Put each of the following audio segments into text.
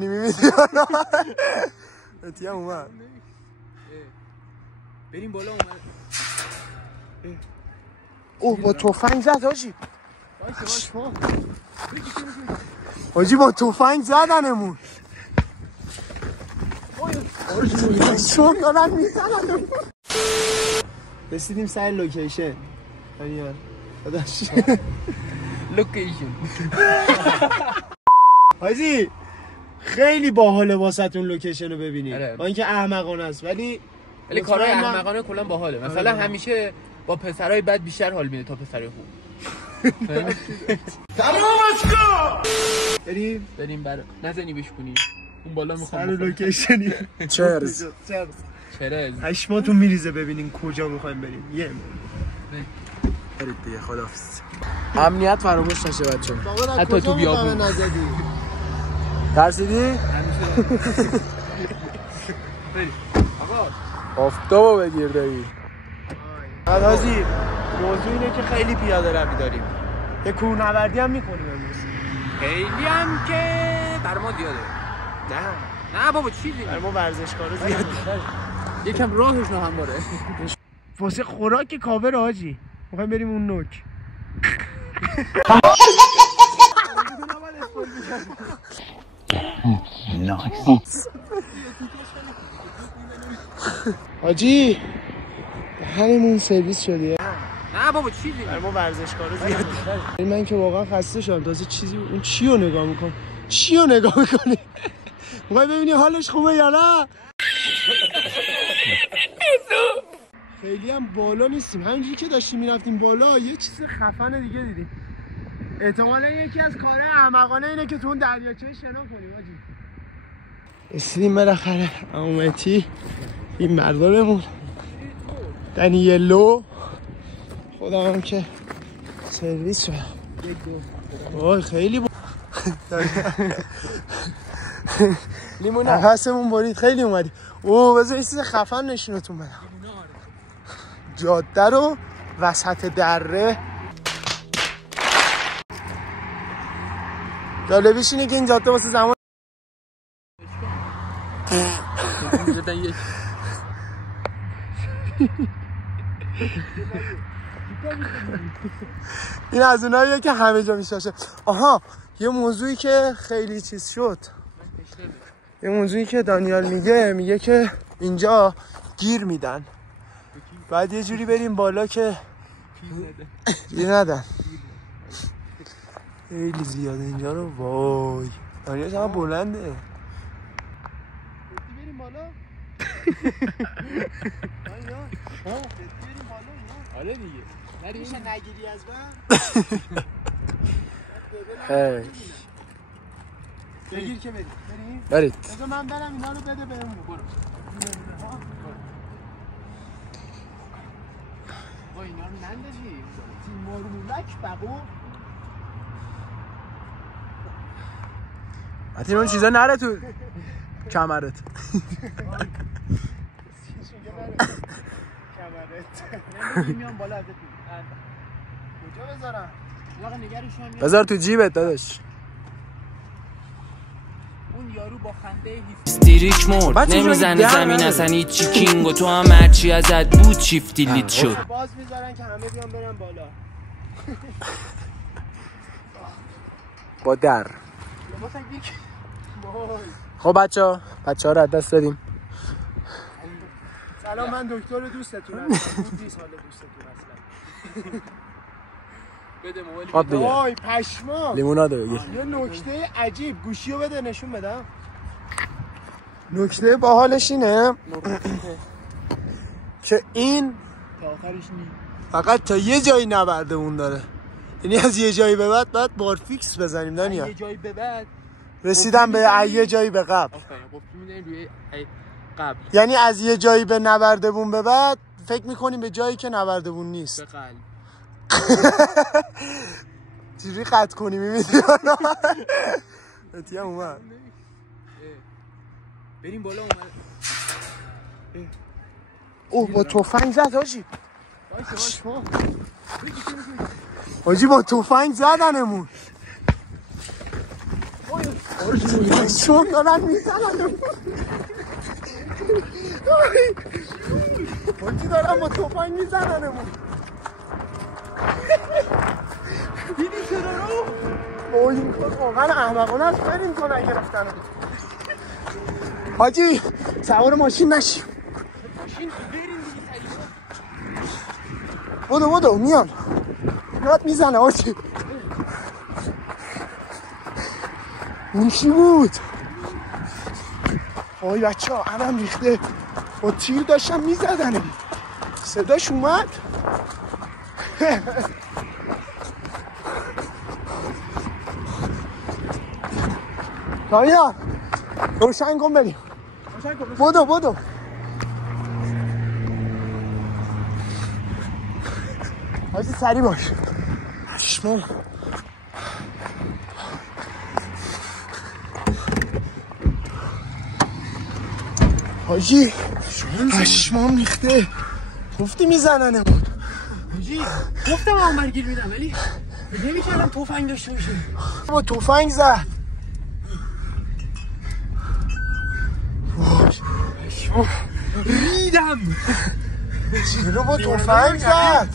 می‌بینی اتیام اومد بریم بالا اومد. اوه با تفنگ زد حاجی. حاجی با تفنگ زدنمون. شون دارن میزنن. رسیدیم سر لوکیشن. آره داداش لوکیشن. حاجی خیلی باحاله واسهتون لوکیشن رو ببینید. با اینکه احمقانه است ولی کارهای احمقانه کلا باحاله. مثلا همیشه با پسرای بد بیشتر حال میده تا پسرای خوب. تمامش کن. بریم نزنی بشکنی. اون بالا میخوام سر لوکیشنی. چرز اشماتون میریزه ببینین کجا میخوایم بریم. برید دیگه خداحافظ. امنیت فراموش نشه بچه‌ها. حتی تو بیابون ترسیدی؟ بریم. آقا آفتابو بگیر دایی. حاجی موضوع اینه که خیلی پیاده روی داریم. یه کوهنوردی هم میکنیم امروز. خیلی هم که بر ما زیاده. نه بابا چیزی بر ما ورزشکارا زیاده. یکم راهش نه همواره. واسه خوراک کاور حاجی. میخوایم بریم اون نوک. حاجی همین سرویس شدی. نه بابا چیزی بر ما ورزشکارا زیاده. من که واقعا خسته شدم. تازه چیزی اون چی رو نگاه میکنی؟ میخوای ببینی حالش خوبه یا نه؟ خیلی هم بالا نیستیم. همینجوری که داشتیم میرفتیم بالا یه چیز خفن دیگه دیدیم. احتمالاً یکی از کارهای احمقانه اینه که تو اون دریاچه شنا کنیم حاجی. رسیدیم بالاخره. اومتی این مردممون دنیلو خودم هم که سرویس شدم. وای خیلی لیمون نفسمون برید. خیلی اومدی. اوه بذار یه چیز خفن نشونتون بدم. جاده رو وسط دره. جالبیش اینه که این جاده واسه زمان این از اوناییه که همه جا میشاشه. آها یه موضوعی که خیلی چیز شد. یه موضوعی که دانیال میگه که اینجا گیر میدن. بعد یه جوری بریم بالا که گیر ندن. خیلی زیاده اینجا رو. وای دانیال چقدر بلنده. بریم بالا. آره دیگه. میشه نگیری از من؟ بگیر که بریم. برید. بذار من برم اینا رو بده بهمون. برو. با اینا رو نندازی. تیمورمولک بابا. حتی اون چیزا نره تو کمرت. میام بالا ازت. کجا بذارم؟ آقا نگرشون بذار تو جیبت داداش. اون یارو با خنده استریک مرد نمیزنه زمین اصلا هیچی کینگ و تو هم هرچی ازت بود شیفتی لیت شد. باز میذارن که همه بیان برن بالا. با در. خب بچه‌ها رو از دست دادیم. سلام من دکتر دوستتون هستم. بود نیست حال دوستتون اصلا. بده موبایل بده. وای پشما. لیموناد بگیر. یه نکته عجیب گوشیو بده نشون بدم. نکته باحالش اینه که این تا آخرش نی. فقط تا یه جایی نبرده اون داره. یعنی از یه جایی به بعد بار فیکس بزنیم دنیا. یه جایی به بعد رسیدم به یه جایی به قبل. آفرین گفتی میدین روی قبل. یعنی از یه جایی به نبردبون به بعد فکر میکنیم به جایی که نبردبون نیست. به قلب. چجوری قطع کنی میبینی؟ اتیام اومد. بریم بالا اومد. اوه با تفنگ زد حاجی. حاجی با تفنگ زدنمون. شون دارن میزنن بانتی دارن با توفنگ میزننمون دیدی چرا رو؟ این کار واقعا احمقانه است بریم تو نگرفتن حاجی سوار ماشین نشیم بدو میام یاد میزنه حاجی این چی بود؟ آی بچه ها علم ریخته با تیر داشتم میزدنه صداش اومد کامیان روشن کن بریم بدو حاجی سریع باش شما حاجی پشمام ریخته گفتی میزننمون حاجی گفتم هم برگیر میدم ولی نمی‌کردم تفنگ داشته باشه با تفنگ زد ریدم چرا با تفنگ زد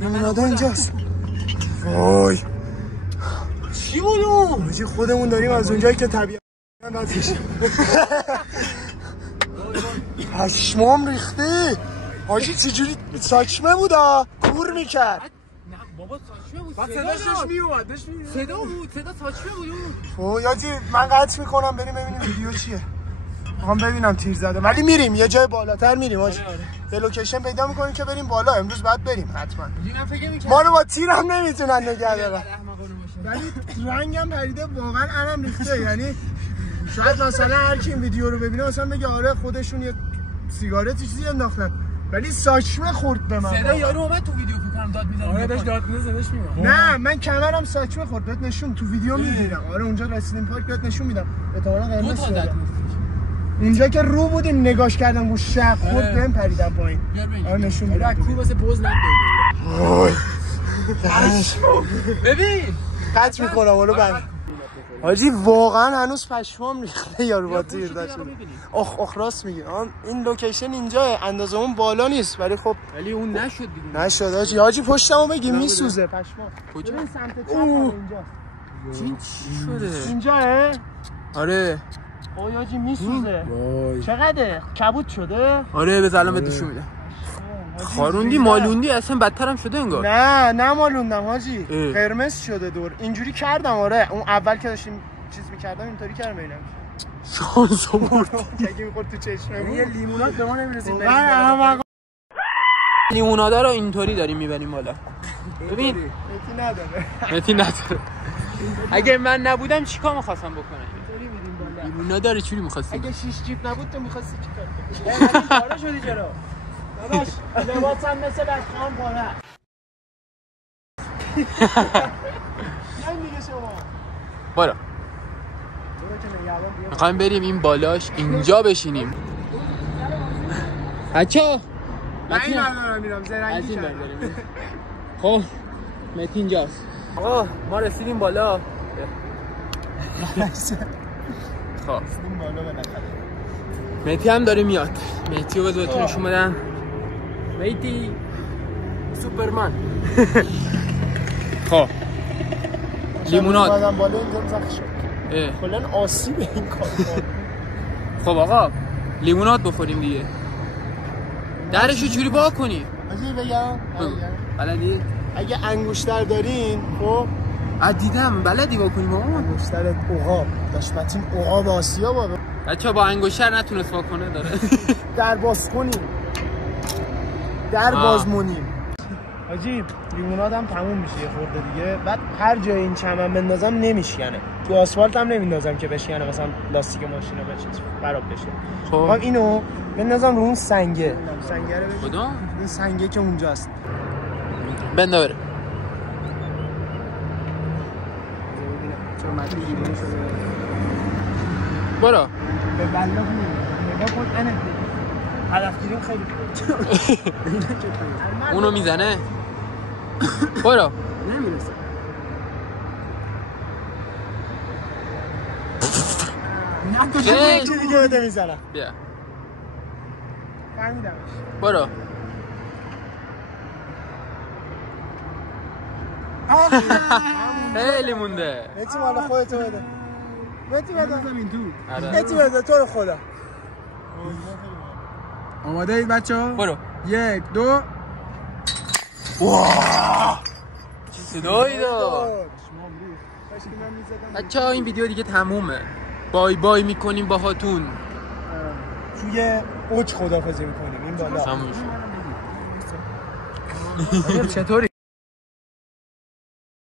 لیموناده اینجاست وای چی بود اون؟ حاجی خودمون داریم از اونجایی که طبیعت ندیش پشمام ریخته حاجی چجوری ساچمه بودا کور میکرد نه بابا ساچمه بود صداش میومد صدا بود صدا ساچمه بود اوه حاجی من قطع میکنم بریم ببینیم ویدیو چیه میخوام ببینم تیر زده ولی میریم یه جای بالاتر میریم حاجی یه لوکیشن پیدا میکنیم که بریم بالا امروز بعد بریم حتما ما رو با تیر هم نمیتونن نگه دارن ولی رنگم پریده واقعا علم ریخته یعنی شاید مثلا هر کی این ویدیو رو ببینه مثلا بگه آره خودشون یه سیگارت چیزی انداختن ولی ساچمه خورد به من صدا یارو اومد تو ویدیو فکر کنم داد میزنه آره داشت داد میزنه صداش میومد نه من کمرم ساچمه خورد بهت نشون تو ویدیو میگیرم آره اونجا رسیدیم پارک بهت نشون میدم احتمالاً قرمز شده اونجا که رو بودیم نگاش کردم گوش شق خورد بهم پریدم پایین آره نشون میدم کو واسه پوز ندید وای ببین قطع میکنم ولو بعد حاجی واقعا هنوز پشمام ریخته یارو با تیر داشت اخ راست میگی این لوکیشن اینجا اندازه اون بالا نیست ولی خب ولی اون نشد دیگه نشد حاجی پشتمو بگی میسوزه پشمام کجا ببین سمت چپ اینجا چی شده اینجاه آره اوه حاجی میسوزه چقدر کبود شده آره به زلم نشون میده خاروندی مالوندی اصلا بدتر هم شده انگار نه مالوندم حاجی قرمز شده دور اینجوری کردم آره اون اول که داشتیم چیز میکردم اینطوری کردم ببینم شانس آورد یکی میخورد تو چشمم یه لیموناد به ما نمیرسید لیمونادا رو اینطوری داریم میبریم بالا ببین متی نداره اگه من نبودم چیکار می‌خواستم بکنم لیمونادا رو چوری می‌خواستی اگه شیش جیب نبود تو می‌خواستی چیکار کنی پاره شدی چرا داداش لباسم مثل بچه‌ام پاره دیگه شما برو میخوایم بریم این بالاش اینجا بشینیم بچه من این ندارم میرم زرنگی کردم خب متی اینجاست آقا ما رسیدیم بالا خب متی هم داره میاد متی رو بذارتون نشون بدم متی سوپرمن خب لیموناد اومدم بالا اینجا زخم شد کلا آسیب این کار خب آقا لیموناد بخوریم دیگه درشو چوری با کنی حاجی بگم بلدی؟ اگه انگشتر دارین خب دیدم بلدی با کنیم آقا انگشتر عقاب داشت متین عقاب آسیا بابا بچه با انگشتر نتونست با کنه داره در باز کنیم در بازمونیم حاجی لیموناد هم تموم میشه یه خورده دیگه بعد هر جای این چمن بندازم نمیشکنه تو آسفالت هم نمیندازم که بشکنه مثلا لاستیک ماشینا بچه خراب بشه خب اینو بندازم رو اون سنگه رو ببین کدوم این سنگه که اونجاست بنده بره برو به بلا نگاه کن انه هدف گیریم خیلی اونو میزنه برو نمیرسه نکشه یکی دیگه بده میزنم. بیا فهمیدمش. برو. خیلی مونده. متی مال خودتو بده. متی بده. زمین تو. متی بده تو رو خدا. آماده اید بچه‌ها؟ برو. 1 2 چه صدایی داد. بچه‌ها این ویدیو دیگه تمومه. بای بای میکنیم باهاتون. توی اوج خدافظی میکنیم این بالا. تموم شد. چطوری؟